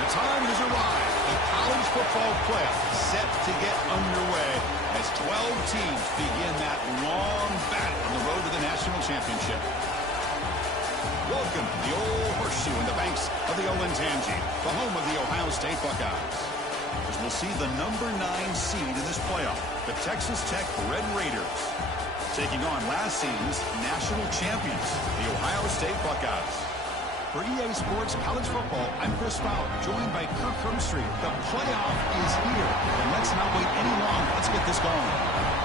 The time has arrived. The college football playoff is set to get underway as 12 teams begin that long battle on the road to the national championship. Welcome to the old horseshoe in the banks of the Olentangy, the home of the Ohio State Buckeyes. As we'll see the number 9 seed in this playoff, the Texas Tech Red Raiders, taking on last season's national champions, the Ohio State Buckeyes. For EA Sports College Football, I'm Chris Fowler, joined by Kirk Hermstreet. The playoff is here, and let's not wait any longer. Let's get this going.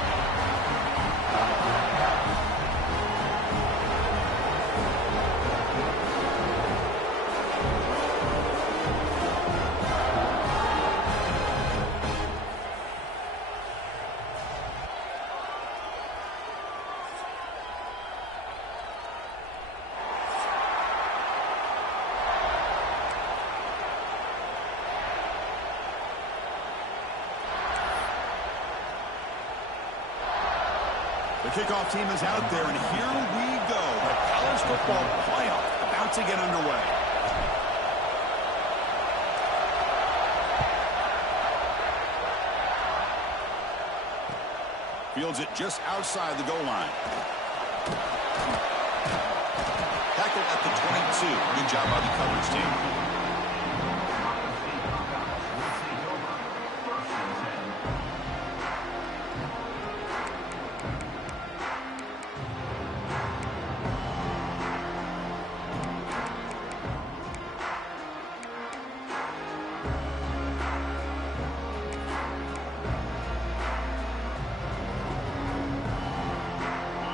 The kickoff team is out there, and here we go. The college football playoff about to get underway. Fields it just outside the goal line. Tackle at the 22. Good job by the coverage team.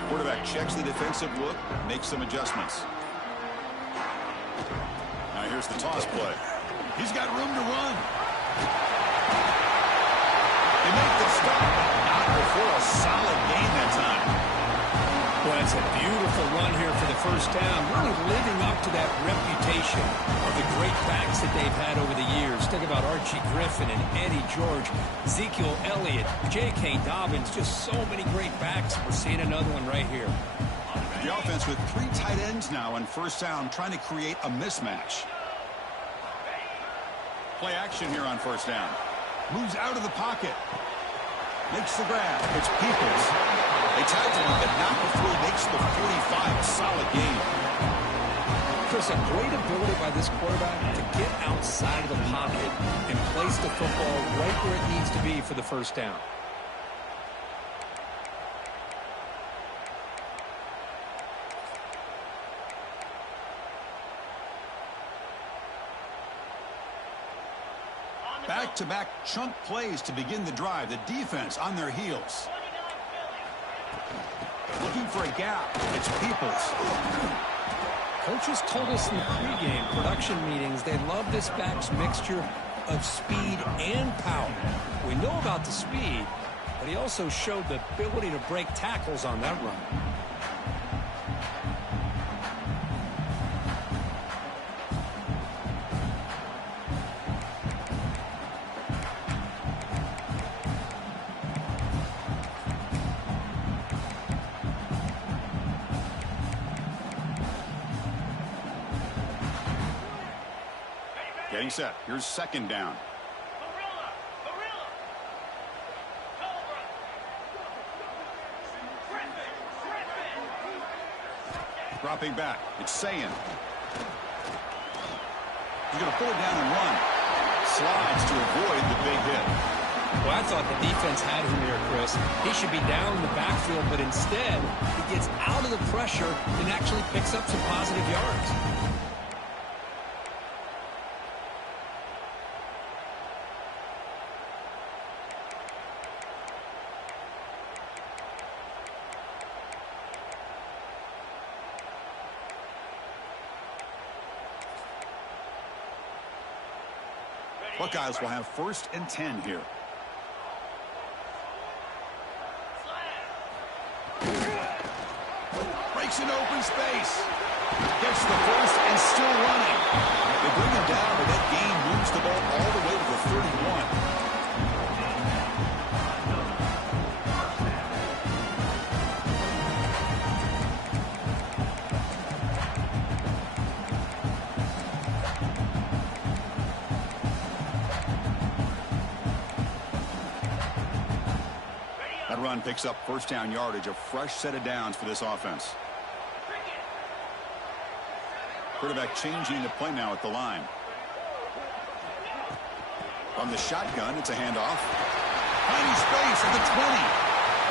Quarterback checks the defensive look, makes some adjustments. Now here's the toss play. He's got room to run. They make the stop. Not before a solid gain that time. Well, that's a beautiful run here for the first down. Really living up to that reputation of the great backs that they've had over the years. Think about Archie Griffin and Eddie George, Ezekiel Elliott, J.K. Dobbins, just so many great backs. We're seeing another one right here. The offense with 3 tight ends now on first down, trying to create a mismatch. Play action here on first down. Moves out of the pocket. Makes the grab. It's Peoples. They tackle him, but not before he makes the 45. A solid gain. Chris, a great ability by this quarterback to get outside of the pocket and place the football right where it needs to be for the first down. Back-to-back chunk plays to begin the drive. The defense on their heels. Looking for a gap. It's Peoples. Coaches told us in the pregame production meetings they love this back's mixture of speed and power. We know about the speed, but he also showed the ability to break tackles on that run. Getting set. Here's second down. Dropping back. It's Sayin. He's going to pull it down and run. Slides to avoid the big hit. Well, I thought the defense had him here, Chris. He should be down in the backfield, but instead, he gets out of the pressure and actually picks up some positive yards. Buckeyes will have 1st and 10 here. Breaks an open space. Gets the first and still running. They bring him down, but that gain moves the ball all the way to the 31. That run picks up 1st down yardage, a fresh set of downs for this offense. Quarterback changing the play now at the line. From the shotgun, it's a handoff. Tiny space at the 20.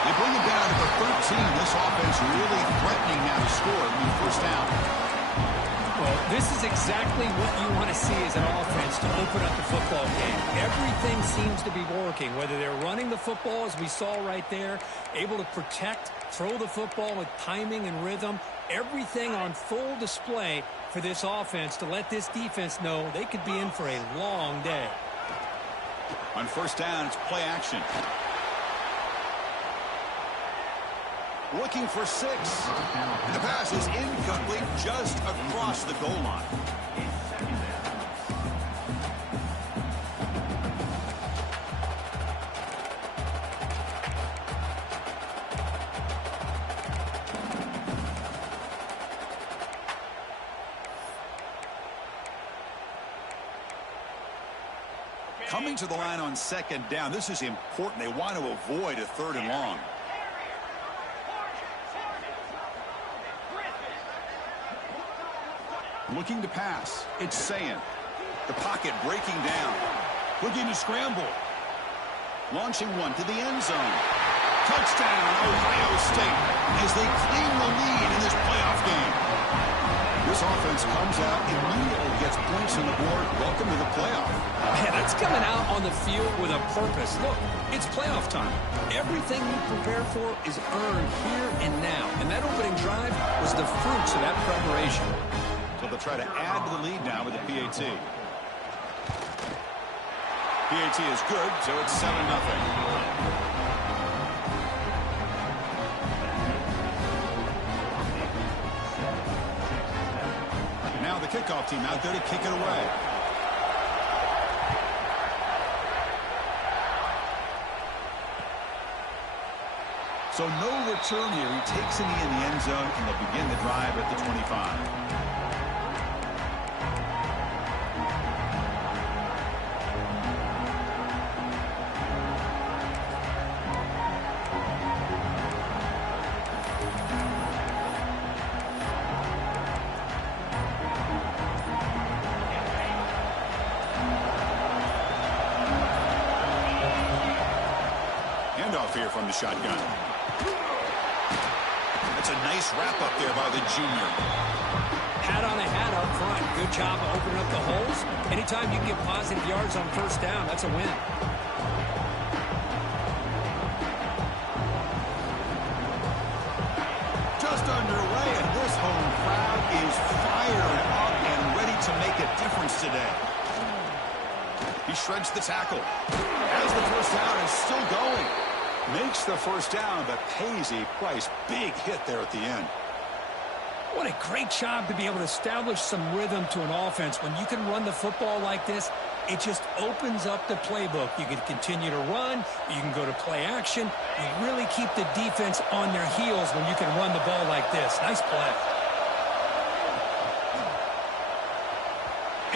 They bring him down to the 13. This offense really threatening now to score on the 1st down. Well, this is exactly what you want to see as an offense to open up the football game. Everything seems to be working, whether they're running the football, as we saw right there, able to protect, throw the football with timing and rhythm, everything on full display for this offense to let this defense know they could be in for a long day. On 1st down, it's play action. Looking for 6. And the pass is incomplete just across the goal line. Coming to the line on 2nd down, this is important. They want to avoid a 3rd and long. Looking to pass. It's Sayin. The pocket breaking down. Looking to scramble. Launching one to the end zone. Touchdown, Ohio State, as they claim the lead in this playoff game. This offense comes out immediately, gets points on the board. Welcome to the playoff. Man, that's coming out on the field with a purpose. Look, it's playoff time. Everything you prepare for is earned here and now. And that opening drive was the fruits of that preparation. So they'll try to add to the lead now with the PAT. PAT is good, so it's 7-0. Now the kickoff team out there to kick it away. So no return here. He takes it in the end zone, and they'll begin the drive at the 25. Here from the shotgun. That's a nice wrap up there by the junior. Hat on a hat up front. Good job of opening up the holes. Anytime you can get positive yards on 1st down, that's a win. Just underway, and this home crowd is fired up and ready to make a difference today. He shreds the tackle. As the 1st down is still going. Makes the 1st down, but pays a price. Big hit there at the end. What a great job to be able to establish some rhythm to an offense. When you can run the football like this, it just opens up the playbook. You can continue to run. You can go to play action. You really keep the defense on their heels when you can run the ball like this. Nice play.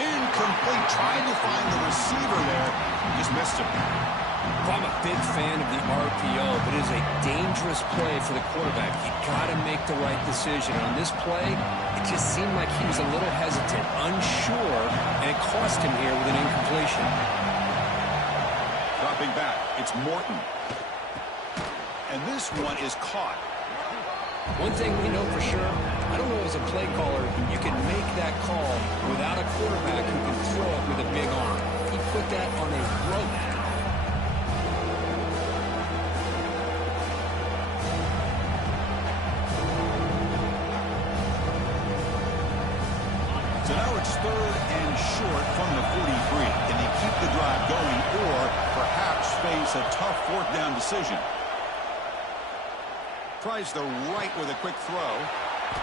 Incomplete. Trying to find the receiver there. Just missed him. Well, I'm a big fan of the RPO, but it is a dangerous play for the quarterback. You got to make the right decision. On this play, it just seemed like he was a little hesitant, unsure, and it cost him here with an incompletion. Dropping back, it's Morton. And this one is caught. One thing we know for sure, I don't know as a play caller, you can make that call without a quarterback who can throw it with a big arm. He put that on a rope. So now it's 3rd and short from the 43. Can they keep the drive going or perhaps face a tough 4th down decision? Tries the right with a quick throw.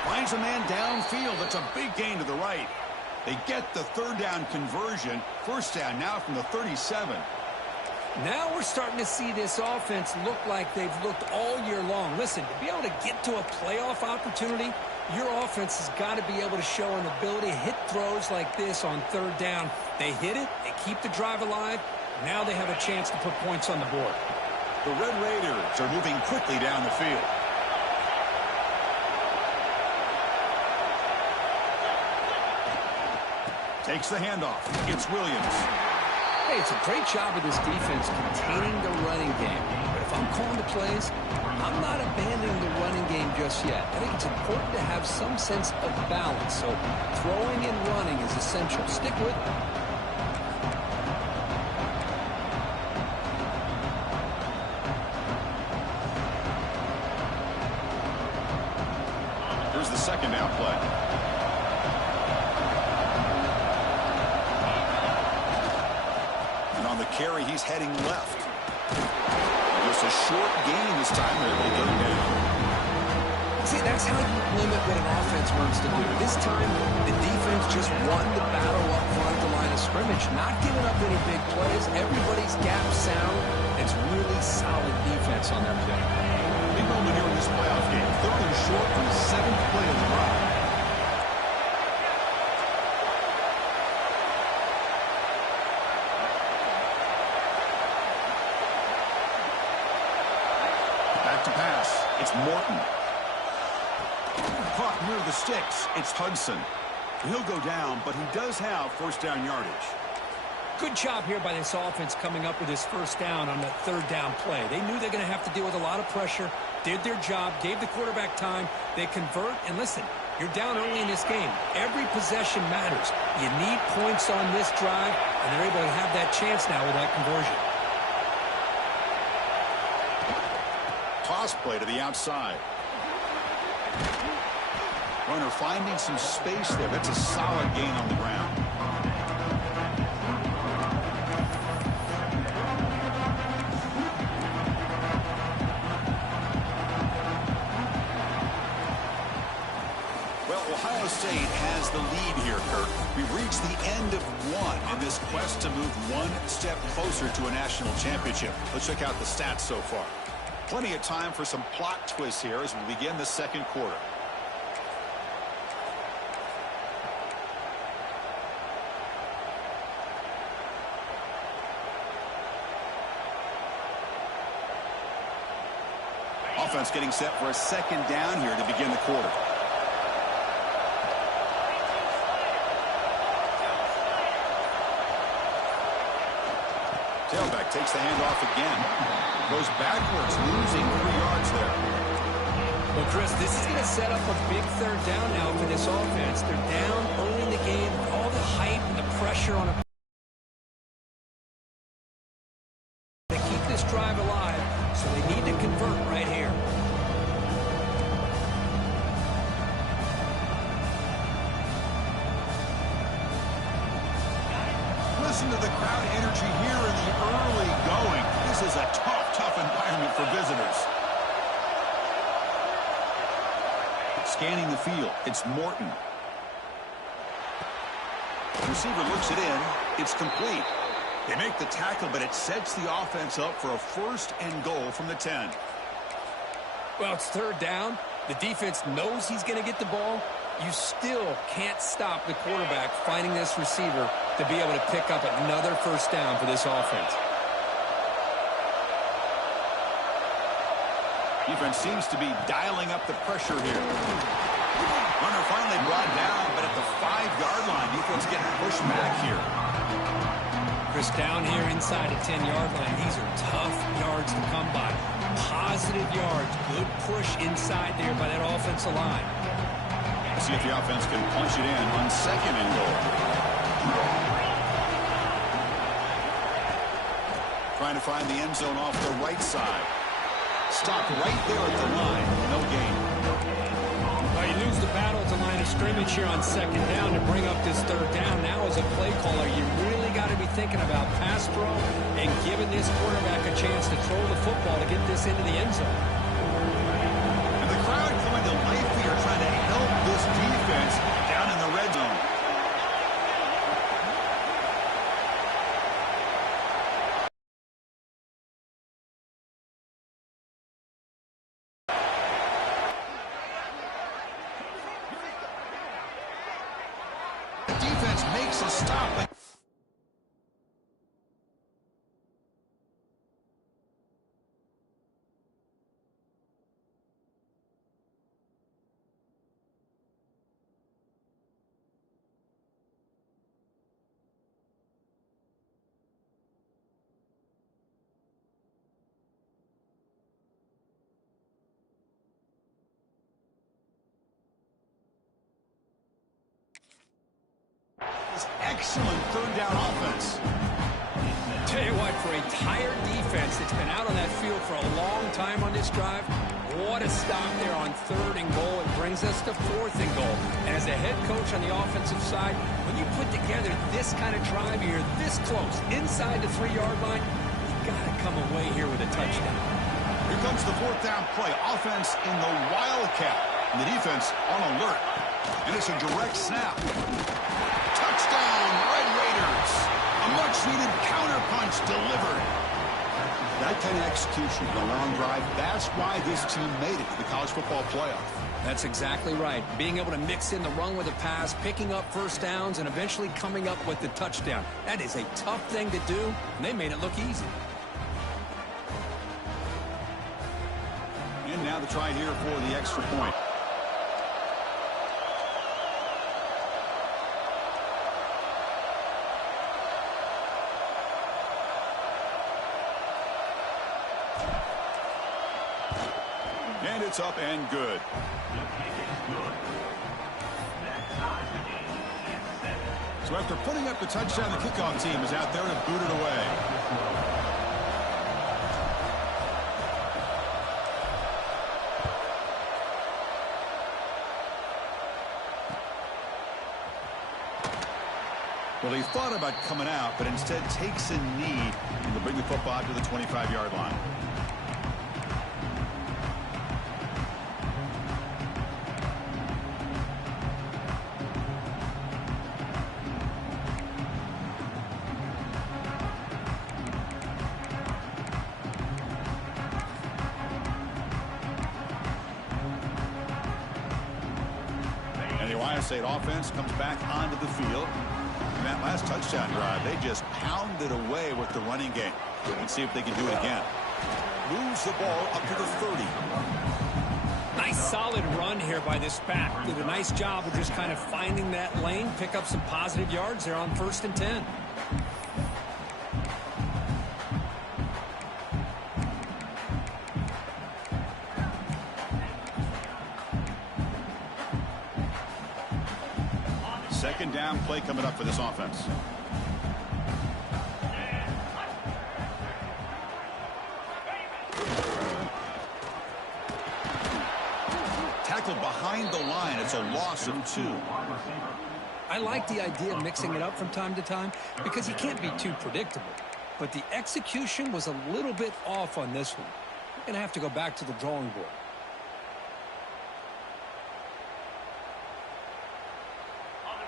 Finds a man downfield. That's a big gain to the right. They get the 3rd down conversion. 1st down now from the 37. Now we're starting to see this offense look like they've looked all year long. Listen, to be able to get to a playoff opportunity, your offense has got to be able to show an ability to hit throws like this on 3rd down. They hit it. They keep the drive alive. Now they have a chance to put points on the board. The Red Raiders are moving quickly down the field. Takes the handoff. It's Williams. Hey, it's a great job of this defense containing the running game. But if I'm calling the plays, I'm not abandoning the running game just yet. I think it's important to have some sense of balance. So throwing and running is essential. Stick with it. Here's the 2nd down play. On the carry, he's heading left. Just a short gain this time. They're able to get him down. See, that's how you limit what an offense wants to do. This time, the defense just won the battle up front at the line of scrimmage, not giving up any big plays. Everybody's gap sound. It's really solid defense on their play. Big moment here in this playoff game. 3rd and short from the 7th play of the drive. To pass. It's Morton. Caught near the sticks. It's Hudson. He'll go down, but he does have 1st down yardage. Good job here by this offense coming up with his 1st down on that 3rd down play. They knew they're going to have to deal with a lot of pressure, did their job, gave the quarterback time. They convert, and listen, you're down early in this game. Every possession matters. You need points on this drive, and they're able to have that chance now with that conversion. Toss play to the outside. Runner finding some space there. That's a solid gain on the ground. Well, Ohio State has the lead here, Kirk. We've reached the end of one in this quest to move one step closer to a national championship. Let's check out the stats so far. Plenty of time for some plot twists here as we begin the 2nd quarter. Offense getting set for a 2nd down here to begin the quarter. Tailback takes the handoff again. Goes backwards, losing 3 yards there. Well, Chris, this is going to set up a big 3rd down now for this offense. They're down early in the game with all the hype and the pressure on a to keep this drive alive, so they need to convert right here. Listen to the crowd energy here in the early going. This is a tough environment for visitors. Scanning the field, it's Morton. The receiver looks it in. It's complete. They make the tackle, but it sets the offense up for a 1st and goal from the 10. Well, it's 3rd down. The defense knows he's going to get the ball. You still can't stop the quarterback finding this receiver to be able to pick up another 1st down for this offense. Defense seems to be dialing up the pressure here. Runner finally brought down, but at the 5-yard line, defense getting pushed back here. Chris, down here inside the 10-yard line, these are tough yards to come by. Positive yards, good push inside there by that offensive line. Let's see if the offense can punch it in on 2nd and goal. Trying to find the end zone off the right side. Stopped right there at the line. No gain. Well, you lose the battle at the line of scrimmage here on 2nd down to bring up this 3rd down. Now as a play caller, you really got to be thinking about pass pro and giving this quarterback a chance to throw the football to get this into the end zone. And the crowd coming to life here trying to help this defense down in the red zone. Defense makes a stop. Excellent 3rd down offense. Tell you what, for a tired defense that's been out on that field for a long time on this drive, what a stop there on 3rd and goal. It brings us to 4th and goal. And as a head coach on the offensive side, when you put together this kind of drive, you're this close inside the 3-yard line, you got to come away here with a touchdown. Here comes the 4th down play. Offense in the Wildcat. And the defense on alert. And it's a direct snap. Touchdown, Red Raiders. A much-needed counterpunch delivered. That kind of execution in a long drive, that's why this team made it to the college football playoff. That's exactly right. Being able to mix in the run with a pass, picking up 1st downs, and eventually coming up with the touchdown. That is a tough thing to do, and they made it look easy. And now the try here for the extra point. And it's up and good. So after putting up the touchdown, the kickoff team is out there to boot it away. Well, he thought about coming out, but instead takes a knee and to bring the football to the 25-yard line. State offense comes back onto the field. In that last touchdown drive, they just pounded away with the running game. Let's see if they can do it again. Moves the ball up to the 30. Nice solid run here by this back. Did a nice job of just kind of finding that lane, pick up some positive yards there on 1st and 10. Second down play coming up for this offense. Tackled behind the line. It's a loss of 2. I like the idea of mixing it up from time to time because you can't be too predictable. But the execution was a little bit off on this one. We're going to have to go back to the drawing board.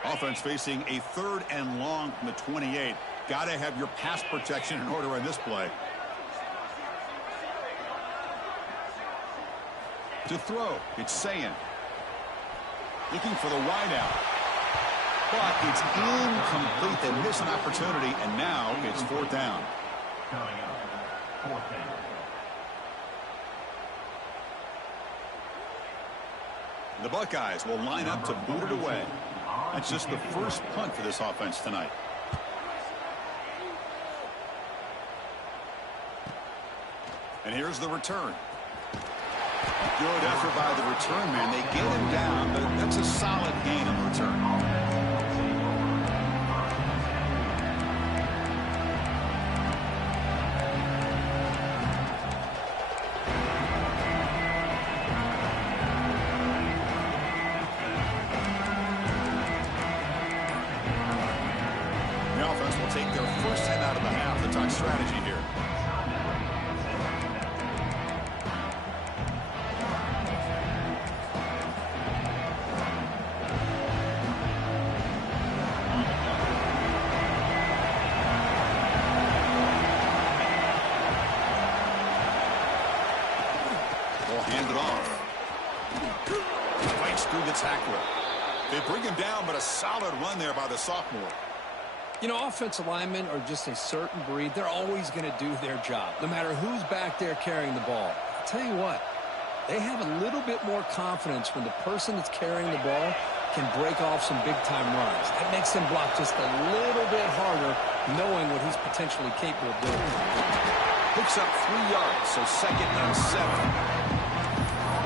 Offense facing a 3rd and long from the 28. Got to have your pass protection in order on this play. To throw, it's Sayin. Looking for the wideout. But it's incomplete. They miss an opportunity, and now it's 4th down. The Buckeyes will line up to boot it away. That's just the first punt for this offense tonight. And here's the return. Good effort by the return man. They get him down, but that's a solid gain on the return. The offense will take their first hit out of the half. The talk strategy here. Hand it off. Fights through the tackler. They bring him down, but a solid run there by the sophomore. You know, offensive linemen are just a certain breed. They're always going to do their job, no matter who's back there carrying the ball. I'll tell you what, they have a little bit more confidence when the person that's carrying the ball can break off some big-time runs. That makes them block just a little bit harder, knowing what he's potentially capable of doing. Picks up 3 yards, so 2nd and 7.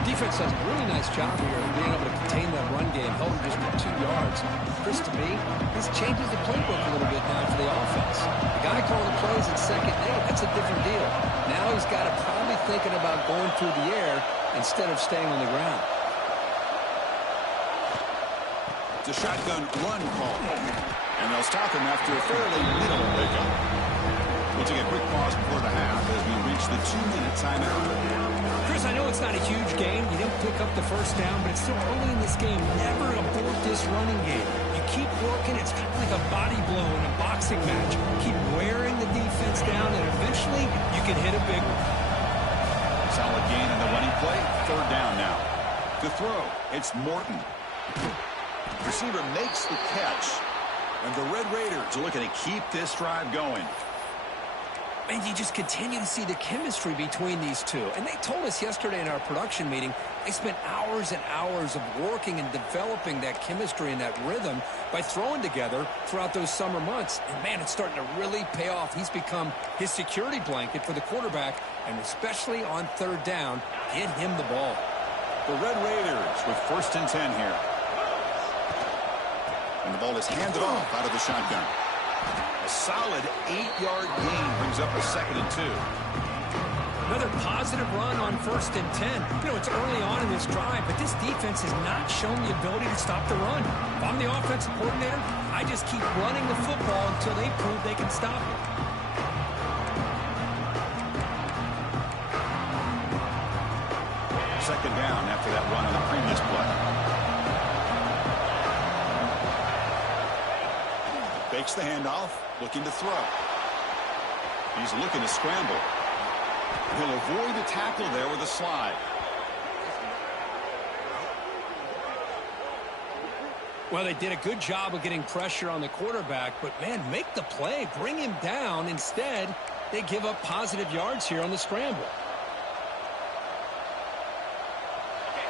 Defense does a really nice job here of being able to contain that run game, held him just for 2 yards. Chris, to me, this changes the playbook a little bit now for the offense. The guy calling the plays at 2nd and 8, that's a different deal. Now he's got to probably thinking about going through the air instead of staying on the ground. It's a shotgun run call, and they'll stop him after a fairly minimal pickup. We'll take a quick pause before the half as we reach the 2-minute timeout. Chris, I know it's not a huge game. You didn't pick up the first down, but it's still early in this game. Never abort this running game. You keep working. It's kind of like a body blow in a boxing match. Keep wearing the defense down, and eventually you can hit a big one. Solid gain in the running play. 3rd down now. To throw, it's Morton. Receiver makes the catch, and the Red Raiders are looking to keep this drive going. And you just continue to see the chemistry between these two. And they told us yesterday in our production meeting, they spent hours and hours of working and developing that chemistry and that rhythm by throwing together throughout those summer months. And, man, it's starting to really pay off. He's become his security blanket for the quarterback, and especially on 3rd down, get him the ball. The Red Raiders with 1st and 10 here. And the ball is handed off out of the shotgun. A solid 8-yard gain brings up a 2nd and 2. Another positive run on 1st and 10. You know, it's early on in this drive, but this defense has not shown the ability to stop the run. If I'm the offensive coordinator, I just keep running the football until they prove they can stop it. Second down after that run on the previous play. Fakes the handoff, looking to throw. He's looking to scramble. He'll avoid the tackle there with a slide. Well, they did a good job of getting pressure on the quarterback, but, man, make the play. Bring him down. Instead, they give up positive yards here on the scramble.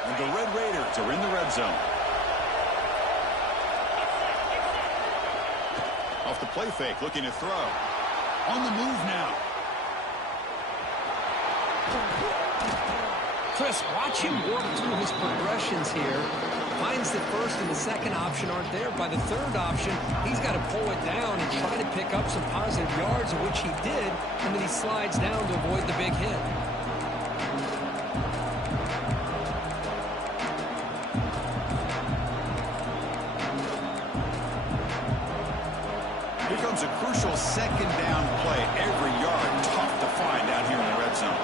And the Red Raiders are in the red zone. Off the play fake, looking to throw. On the move now. Chris, watch him work through his progressions here. Finds the 1st and the 2nd option aren't there. By the 3rd option, he's got to pull it down and try to pick up some positive yards, of which he did, and then he slides down to avoid the big hit. Here comes a crucial 2nd down play. Every yard tough to find out here in the red zone.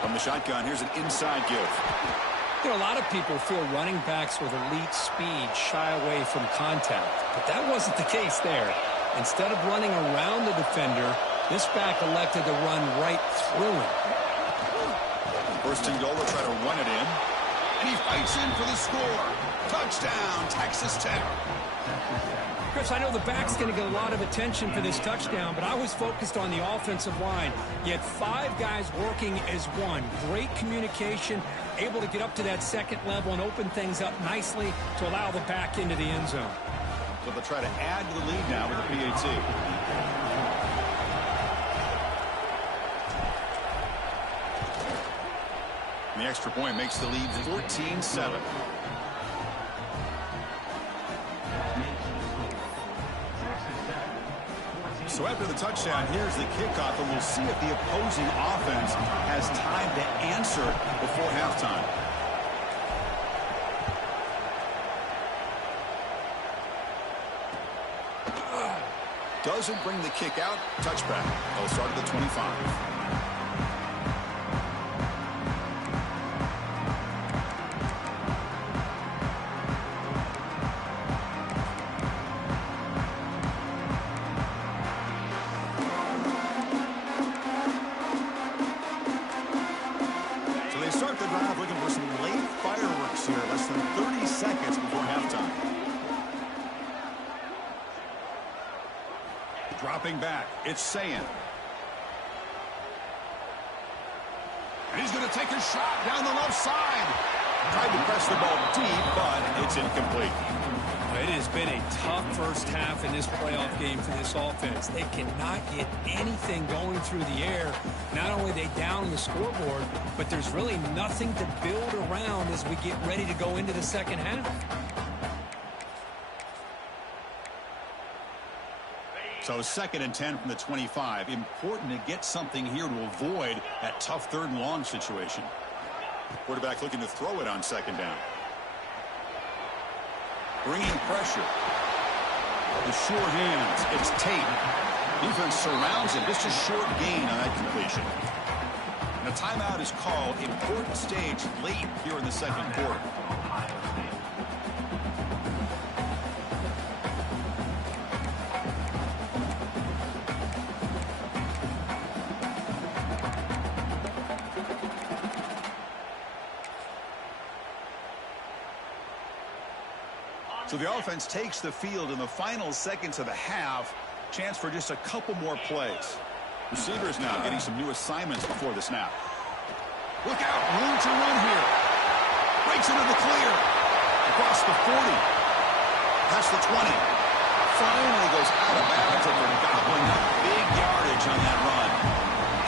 From the shotgun, here's an inside give. You know, a lot of people feel running backs with elite speed shy away from contact, but that wasn't the case there. Instead of running around the defender, this back elected to run right through him. 1st and goal, they'll try to run it in. And he fights in for the score. Touchdown, Texas Tech. Chris, I know the back's going to get a lot of attention for this touchdown, but I was focused on the offensive line. You had 5 guys working as one. Great communication, able to get up to that second level and open things up nicely to allow the back into the end zone. So they'll try to add to the lead now with the PAT. The extra point makes the lead 14-7. So after the touchdown, here's the kickoff, and we'll see if the opposing offense has time to answer before halftime. Doesn't bring the kick out. Touchback. They'll start at the 25. Dropping back, it's Sayan. And he's going to take a shot down the left side. Tried to press the ball deep, but it's incomplete. It has been a tough first half in this playoff game for this offense. They cannot get anything going through the air. Not only are they down the scoreboard, but there's really nothing to build around as we get ready to go into the second half. So 2nd and 10 from the 25. Important to get something here to avoid that tough 3rd and long situation. Quarterback looking to throw it on 2nd down. Bringing pressure. The sure hands. It's Tate. Defense surrounds him. Just a short gain on that completion. And a timeout is called. Important stage late here in the 2nd quarter. So the offense takes the field in the final seconds of the half. Chance for just a couple more plays. Receivers now getting some new assignments before the snap. Look out, room to run here. Breaks into the clear. Across the 40. Past the 20. Finally goes out of bounds and they're gobbling up big yardage on that run.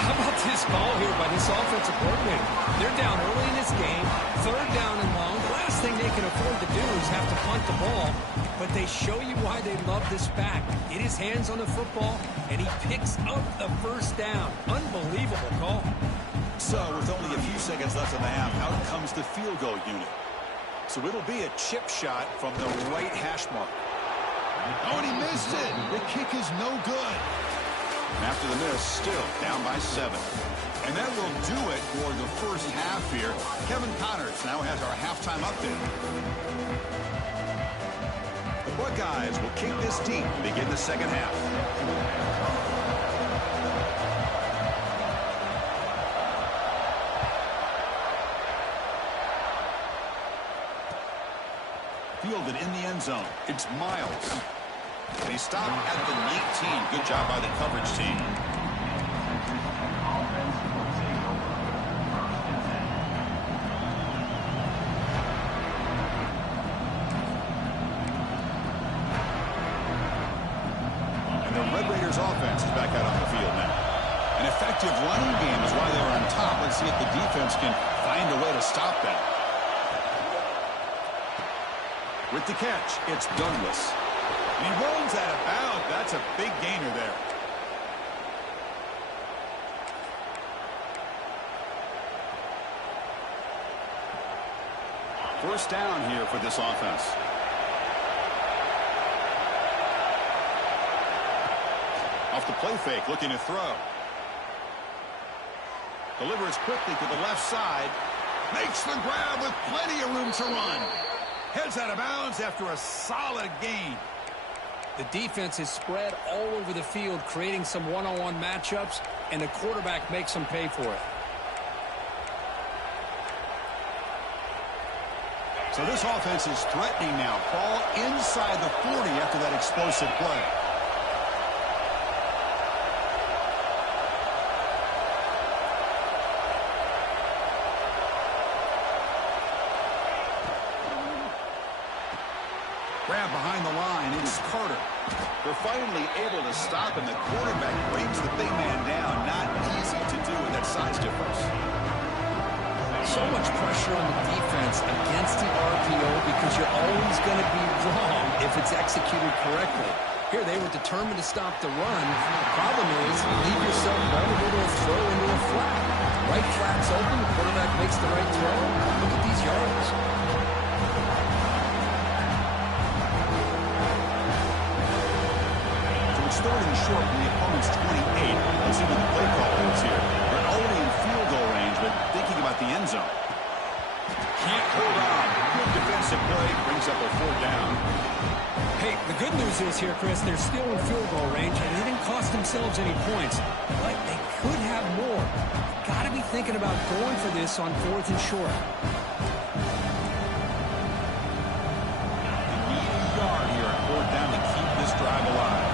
How about this call here by this offensive coordinator? They're down early in this game, 3rd down and long. The last thing they can afford to do is have to punt the ball, but they show you why they love this back. Get his hands on the football, and he picks up the 1st down. Unbelievable call. So with only a few seconds left in the half, out comes the field goal unit. So it'll be a chip shot from the right hash mark. Oh, and he missed it. The kick is no good. And after the miss, still down by 7. And that will do it for the first half here. Kevin Connors now has our halftime update. The Buckeyes will kick this deep to begin the second half. Fielded in the end zone. It's Miles. And he stopped at the 19. Good job by the coverage team. And the Red Raiders offense is back out on the field now. An effective running game is why they're on top. Let's see if the defense can find a way to stop that. With the catch, it's Douglas. And he rolls that about. That's a big gainer there. First down here for this offense. Off the play fake, looking to throw. Delivers quickly to the left side. Makes the grab with plenty of room to run. Heads out of bounds after a solid gain. The defense is spread all over the field, creating some one-on-one matchups, and the quarterback makes them pay for it. So this offense is threatening now. Ball inside the 40 after that explosive play. Grab behind the line. It's Carter. They're finally able to stop, and the quarterback brings the big man down. Not easy to do with that size difference. So much pressure on the defense against the RPO because you're always going to be wrong if it's executed correctly. Here they were determined to stop the run. The problem is leave yourself vulnerable to a throw into a flat. Right flat's open, the quarterback makes the right throw. Look at these yards. Starting short from the opponent's 28. Let's see what the play call is here. They're already in field goal range, but thinking about the end zone. Can't hold on. Good defensive play. Brings up a 4th down. Hey, the good news is here, Chris, they're still in field goal range, and they didn't cost themselves any points. But they could have more. Got to be thinking about going for this on 4th and short. They need a yard here on 4th down to keep this drive alive.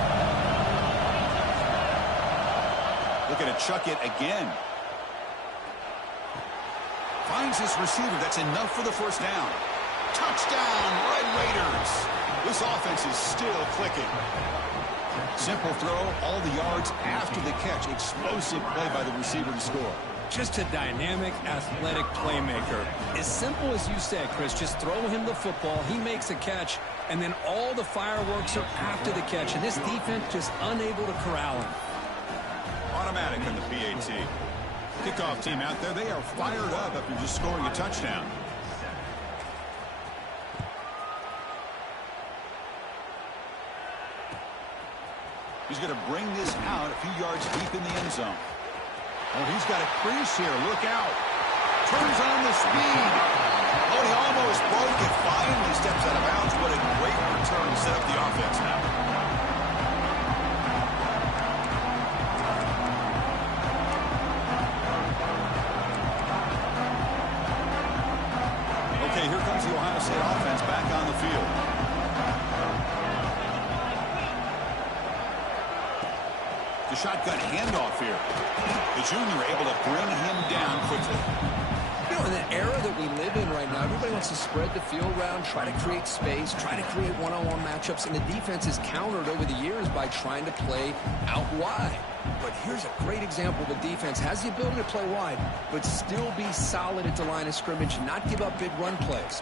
Looking to chuck it again. Finds his receiver. That's enough for the 1st down. Touchdown, Red Raiders. This offense is still clicking. Simple throw, all the yards after the catch. Explosive play by the receiver to score. Just a dynamic, athletic playmaker. As simple as you said, Chris, just throw him the football, he makes a catch, and then all the fireworks are after the catch, and this defense just unable to corral him. Automatic on the PAT. Kickoff team out there, they are fired up after just scoring a touchdown. He's going to bring this out a few yards deep in the end zone. Oh, he's got a crease here. Look out. Turns on the speed. Oh, he almost broke it. Finally steps out of bounds. What a great return to set up the offense now. Okay, here comes the Ohio State offense back on the field. The shotgun handoff here. The junior able to bring him down quickly. You know, in the era that we live in right now, everybody wants to spread the field around, try to create space, try to create one-on-one matchups, and the defense is countered over the years by trying to play out wide. But here's a great example. The defense has the ability to play wide, but still be solid at the line of scrimmage, not give up big run plays.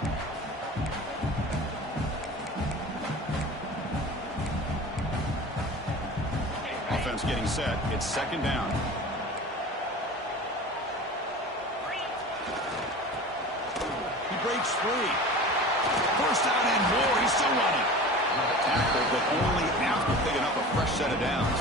Offense getting set. It's 2nd down. He breaks free. 1st down and more. He's still running. Tackle, but only after picking up a fresh set of downs.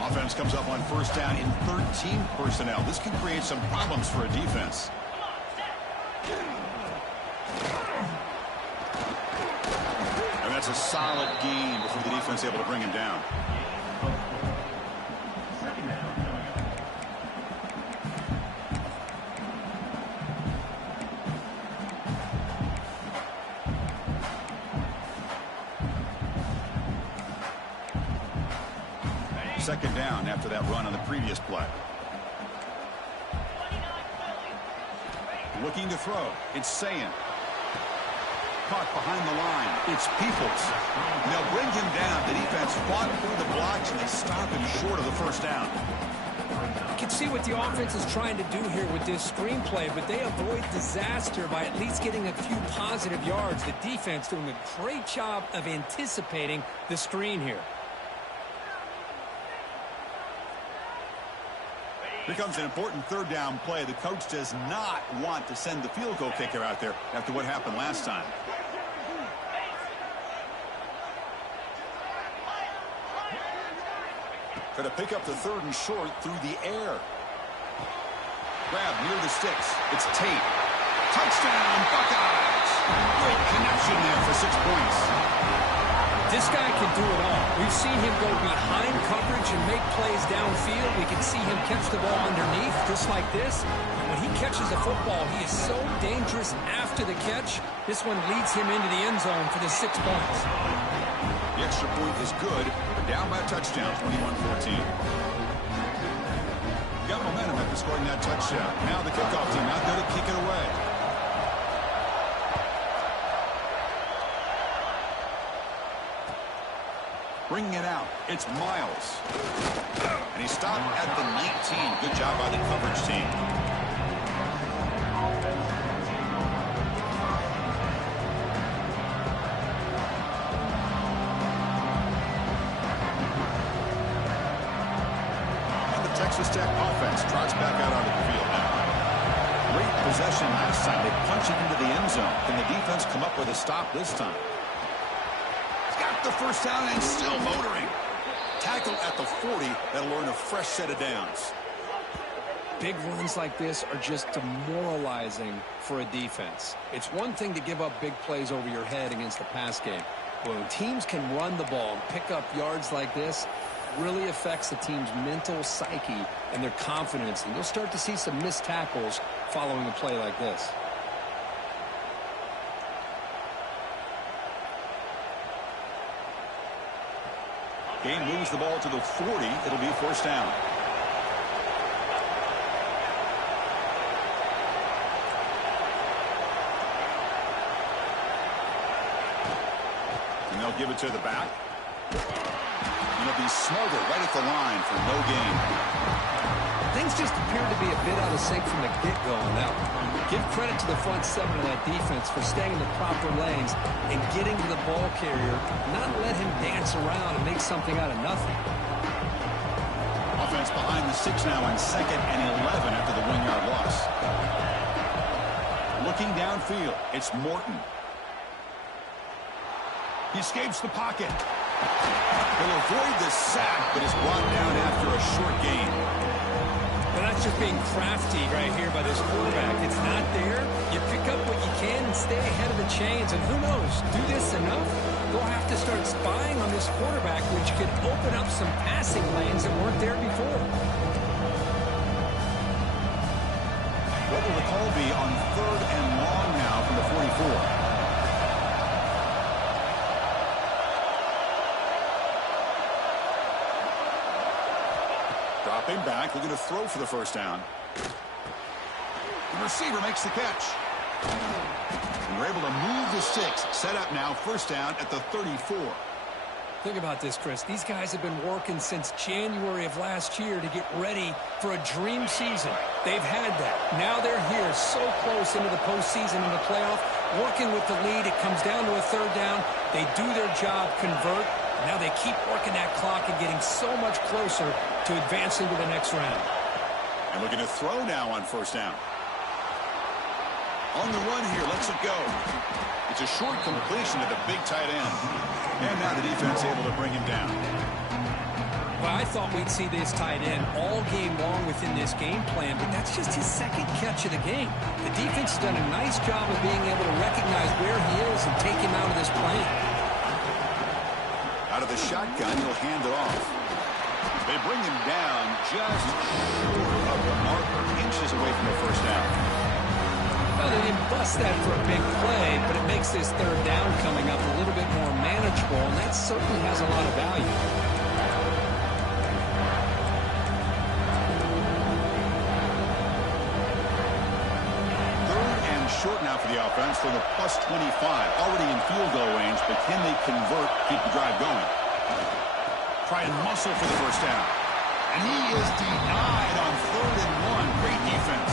Offense comes up on 1st down in 13 personnel. This can create some problems for a defense. And that's a solid gain before the defense able to bring him down. Second down after that run on the previous play. Looking to throw. It's Sayin. Caught behind the line. It's Peoples. And they'll bring him down. The defense fought through the blocks, and they stop him short of the 1st down. You can see what the offense is trying to do here with this screenplay, but they avoid disaster by at least getting a few positive yards. The defense doing a great job of anticipating the screen here. Here comes an important 3rd down play. The coach does not want to send the field goal kicker out there after what happened last time. Try to pick up the 3rd and short through the air. Grab near the sticks. It's Tate. Touchdown, Buckeyes! Great connection there for 6 points. This guy can do it all. We've seen him go behind coverage and make plays downfield. We can see him catch the ball underneath, just like this. And when he catches a football, he is so dangerous after the catch. This one leads him into the end zone for the 6 points. The extra point is good. We're down by a touchdown, 21-14. Got momentum after scoring that touchdown. Now the kickoff team out there to kick it away. Bringing it out, it's Miles. And he stopped at the 19. Good job by the coverage team. And the Texas Tech offense trots back out onto the field now. Great possession last time. They punch it into the end zone. Can the defense come up with a stop this time? The first down and still motoring. Tackle at the 40. That'll earn a fresh set of downs. Big runs like this are just demoralizing for a defense. It's one thing to give up big plays over your head against the pass game. But when teams can run the ball and pick up yards like this, it really affects the team's mental psyche and their confidence. And you'll start to see some missed tackles following a play like this. Game moves the ball to the 40. It'll be first down. And they'll give it to the back. And he'll be smarter right at the line for no gain. Things just appear to be a bit out of sync from the get-go on that one. Give credit to the front 7 of that defense for staying in the proper lanes and getting to the ball carrier, not let him dance around and make something out of nothing. Offense behind the 6 now on 2nd and 11 after the 1-yard loss. Looking downfield, it's Morton. He escapes the pocket. He'll avoid the sack, but is brought down after a short gain. But that's just being crafty right here by this quarterback. It's not there. You pick up what you can and stay ahead of the chains. And who knows, do this enough, they'll have to start spying on this quarterback, which could open up some passing lanes that weren't there before. What will the call be on 3rd and long now from the 44? Dropping back, looking to throw for the first down. The receiver makes the catch. And we're able to move the 6. Set up now, first down at the 34. Think about this, Chris. These guys have been working since January of last year to get ready for a dream season. They've had that. Now they're here so close into the postseason and the playoff, working with the lead. It comes down to a 3rd down. They do their job, convert. Now they keep working that clock and getting so much closer to advancing to the next round. And looking to throw now on first down. On the run here, lets it go. It's a short completion to the big tight end. And now the defense able to bring him down. Well, I thought we'd see this tight end all game long within this game plan, but that's just his 2nd catch of the game. The defense has done a nice job of being able to recognize where he is and take him out of this plan. Out of the shotgun, he'll hand it off. They bring him down just short of the marker, inches away from the first down. Well, they didn't bust that for a big play, but it makes this 3rd down coming up a little bit more manageable, and that certainly has a lot of value. Short now for the offense for the +25. Already in field goal range, but can they convert, keep the drive going? Try and muscle for the first down. And he is denied on 3rd and 1. Great defense.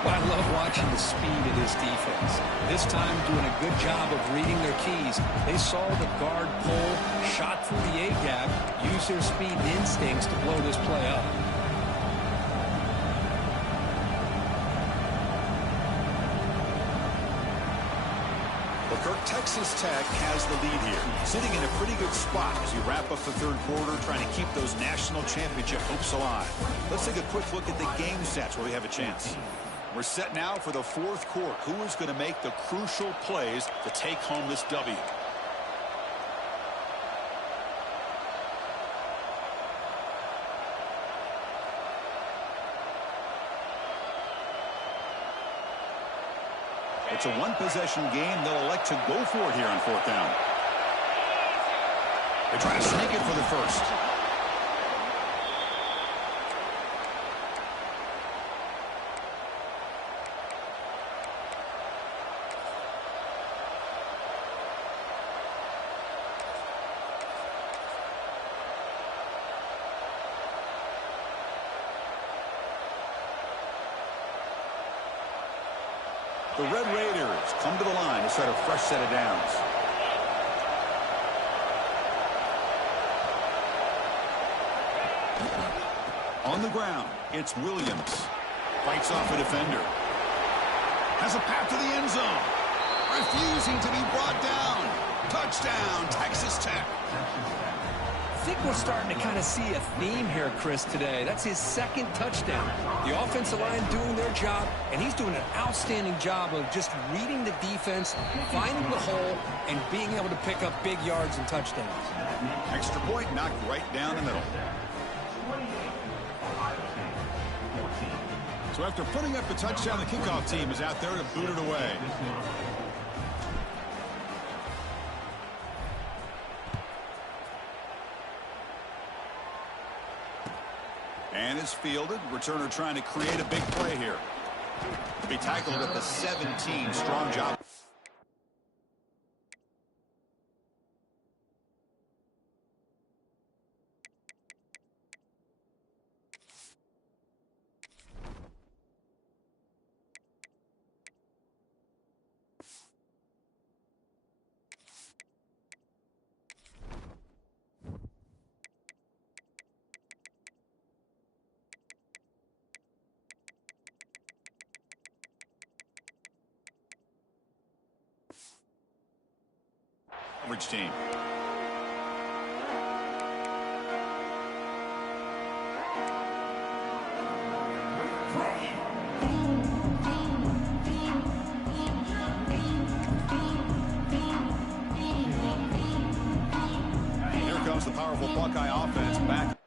Well, I love watching the speed of this defense. This time doing a good job of reading their keys. They saw the guard pull, shot through the A-gap, used their speed and instincts to blow this play up. Texas Tech has the lead here, sitting in a pretty good spot as we wrap up the 3rd quarter, trying to keep those national championship hopes alive. Let's take a quick look at the game stats where we have a chance. We're set now for the fourth quarter. Who is going to make the crucial plays to take home this W? It's a one-possession game. They'll elect to go for it here on fourth down. They try to sneak it for the first. The Red Raiders come to the line to start a fresh set of downs. On the ground, it's Williams. Fights off a defender. Has a path to the end zone. Refusing to be brought down. Touchdown, Texas Tech. I think we're starting to kind of see a theme here, Chris, today. That's his second touchdown. The offensive line doing their job, and he's doing an outstanding job of just reading the defense, finding the hole, and being able to pick up big yards and touchdowns. Extra point knocked right down the middle. So after putting up the touchdown, the kickoff team is out there to boot it away. And it's fielded. Returner trying to create a big play here. To be tackled at the 17. Strong job. Coverage team. Here comes the powerful Buckeye offense back.